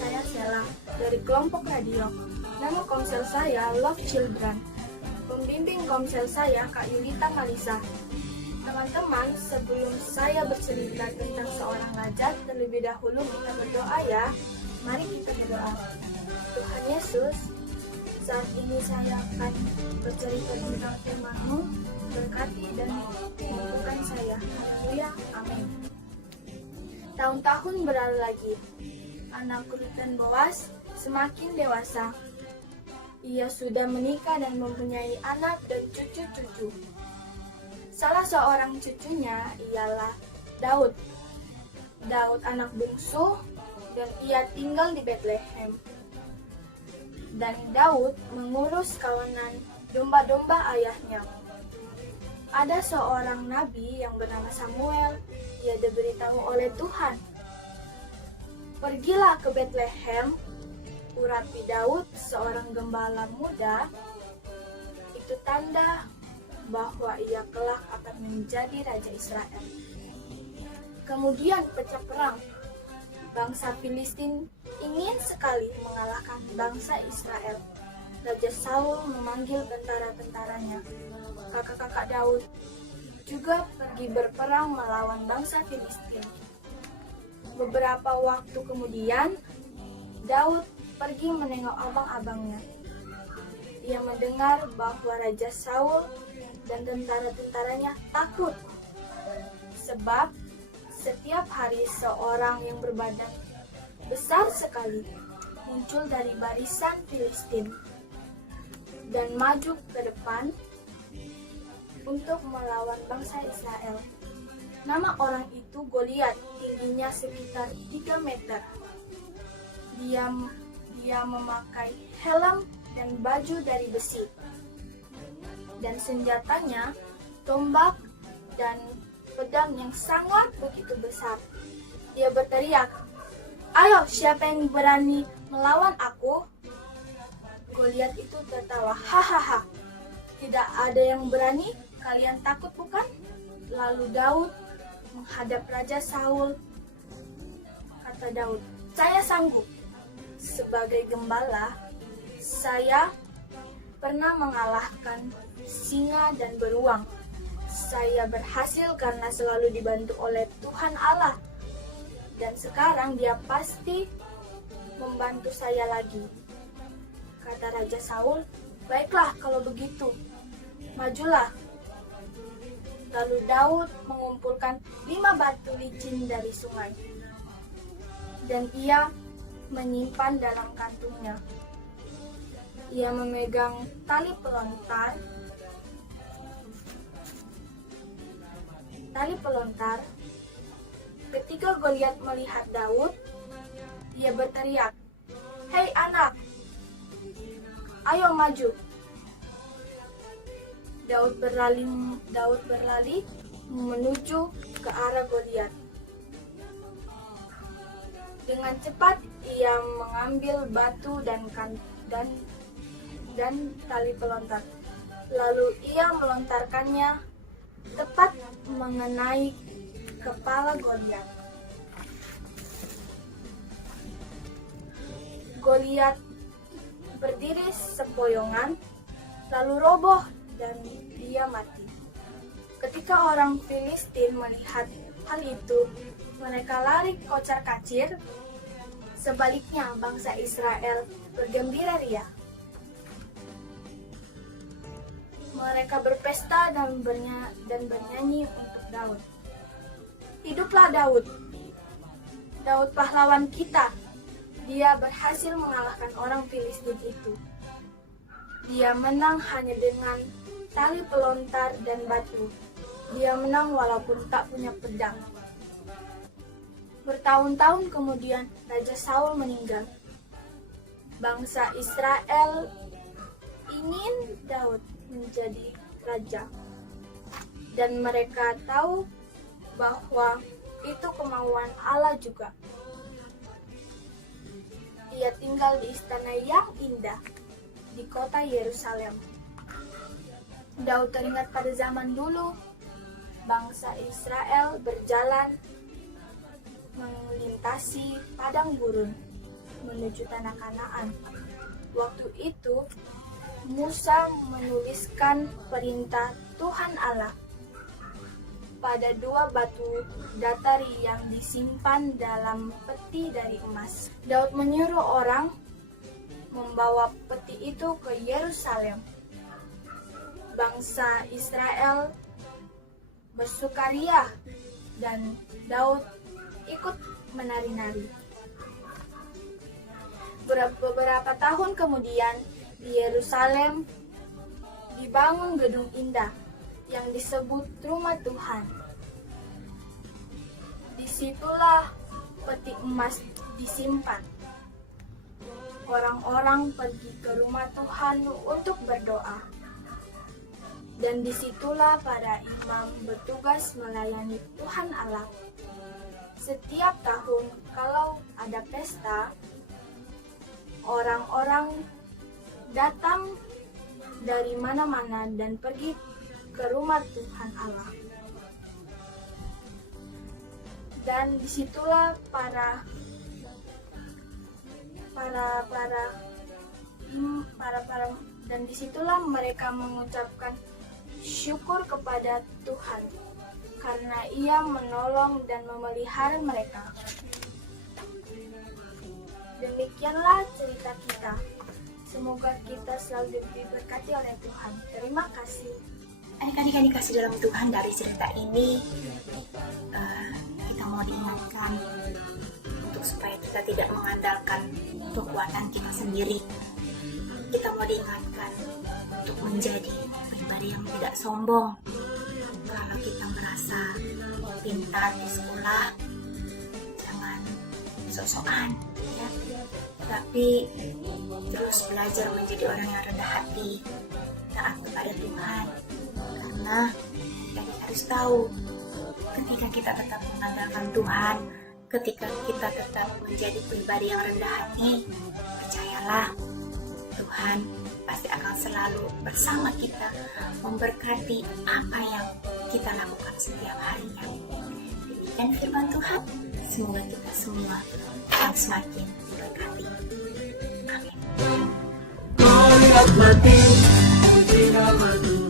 saya Sela dari kelompok radio. Nama komsel saya Love Children. Pembimbing komsel saya Kak Yulita Malisa. Teman-teman, sebelum saya bercerita tentang seorang raja, terlebih dahulu kita berdoa ya. Mari kita berdoa. Tuhan Yesus, saat ini saya akan bercerita tentang firman-Mu, berkati dan mampukan saya. Haleluya, amin. Tahun-tahun berlalu lagi. Anak Rut dan Boas semakin dewasa. Ia sudah menikah dan mempunyai anak dan cucu-cucu. Salah seorang cucunya ialah Daud. Daud anak bungsu dan ia tinggal di Bethlehem. Dan Daud mengurus kawanan domba-domba ayahnya. Ada seorang nabi yang bernama Samuel. Ia diberitahu oleh Tuhan, pergilah ke Bethlehem, urapi Daud, seorang gembala muda. Itu tanda bahwa ia kelak akan menjadi raja Israel. Kemudian pecah perang. Bangsa Filistin ingin sekali mengalahkan bangsa Israel. Raja Saul memanggil tentara-tentaranya. Kakak-kakak Daud juga pergi berperang melawan bangsa Filistin. Beberapa waktu kemudian, Daud pergi menengok abang-abangnya. Ia mendengar bahwa Raja Saul dan tentara-tentaranya takut. Sebab setiap hari seorang yang berbadan besar sekali muncul dari barisan Filistin dan maju ke depan untuk melawan bangsa Israel. Nama orang itu Goliat, tingginya sekitar 3 meter. Dia memakai helm dan baju dari besi. Dan senjatanya tombak dan pedang yang sangat begitu besar. Dia berteriak, "Ayo, siapa yang berani melawan aku?" Goliat itu tertawa, "Hahaha, tidak ada yang berani. Kalian takut bukan?" Lalu Daud menghadap Raja Saul. Kata Daud, "Saya sanggup. Sebagai gembala, saya pernah mengalahkan singa dan beruang. Saya berhasil karena selalu dibantu oleh Tuhan Allah. Dan sekarang dia pasti membantu saya lagi." Kata Raja Saul, "Baiklah kalau begitu. Majulah." Lalu Daud mengumpulkan 5 batu licin dari sungai. Dan ia menyimpan dalam kantungnya. Ia memegang tali pelontar. Ketika Goliat melihat Daud, ia berteriak, "Hei anak, ayo maju." Daud berlari menuju ke arah Goliat. Dengan cepat ia mengambil batu dan tali pelontar. Lalu ia melontarkannya tepat mengenai kepala Goliat. Goliat berdiri sempoyongan, lalu roboh dan dia mati. Ketika orang Filistin melihat hal itu, mereka lari kocar-kacir. Sebaliknya, bangsa Israel bergembira ria. Mereka berpesta dan bernyanyi untuk Daud. "Hiduplah Daud! Daud pahlawan kita! Dia berhasil mengalahkan orang Filistin itu. Dia menang hanya dengan tali pelontar dan batu. Dia menang walaupun tak punya pedang." Bertahun-tahun kemudian, Raja Saul meninggal. Bangsa Israel ingin Daud menjadi raja. Dan mereka tahu bahwa itu kemauan Allah juga. Ia tinggal di istana yang indah di kota Yerusalem. Daud teringat pada zaman dulu, bangsa Israel berjalan melintasi padang gurun. menuju tanah Kanaan. Waktu itu, Musa menuliskan perintah Tuhan Allah pada 2 batu datar yang disimpan dalam peti dari emas. Daud menyuruh orang membawa peti itu ke Yerusalem. Bangsa Israel bersukaria dan Daud ikut menari-nari. Beberapa tahun kemudian di Yerusalem dibangun gedung indah yang disebut Rumah Tuhan. Disitulah peti emas disimpan. Orang-orang pergi ke rumah Tuhan untuk berdoa. Dan disitulah para imam bertugas melayani Tuhan Allah. Setiap tahun kalau ada pesta, orang-orang datang dari mana-mana dan pergi ke rumah Tuhan Allah. Dan disitulah dan disitulah mereka mengucapkan syukur kepada Tuhan karena Ia menolong dan memelihara mereka. Demikianlah cerita kita. Semoga kita selalu diberkati oleh Tuhan. Terima kasih. Adik-adik yang dikasih dalam Tuhan, dari cerita ini kita mau diingatkan untuk supaya kita tidak mengandalkan kekuatan kita sendiri. Kita mau diingatkan untuk menjadi pribadi yang tidak sombong. Kalau kita merasa pintar di sekolah, jangan sok-sokan, ya. Tapi terus belajar menjadi orang yang rendah hati, taat kepada Tuhan. Karena kita harus tahu, ketika kita tetap mengandalkan Tuhan, ketika kita tetap menjadi pribadi yang rendah hati, percayalah, Tuhan pasti akan selalu bersama kita, memberkati apa yang kita lakukan setiap harinya. Demikian firman Tuhan, semoga kita semua akan semakin diberkati. Amin.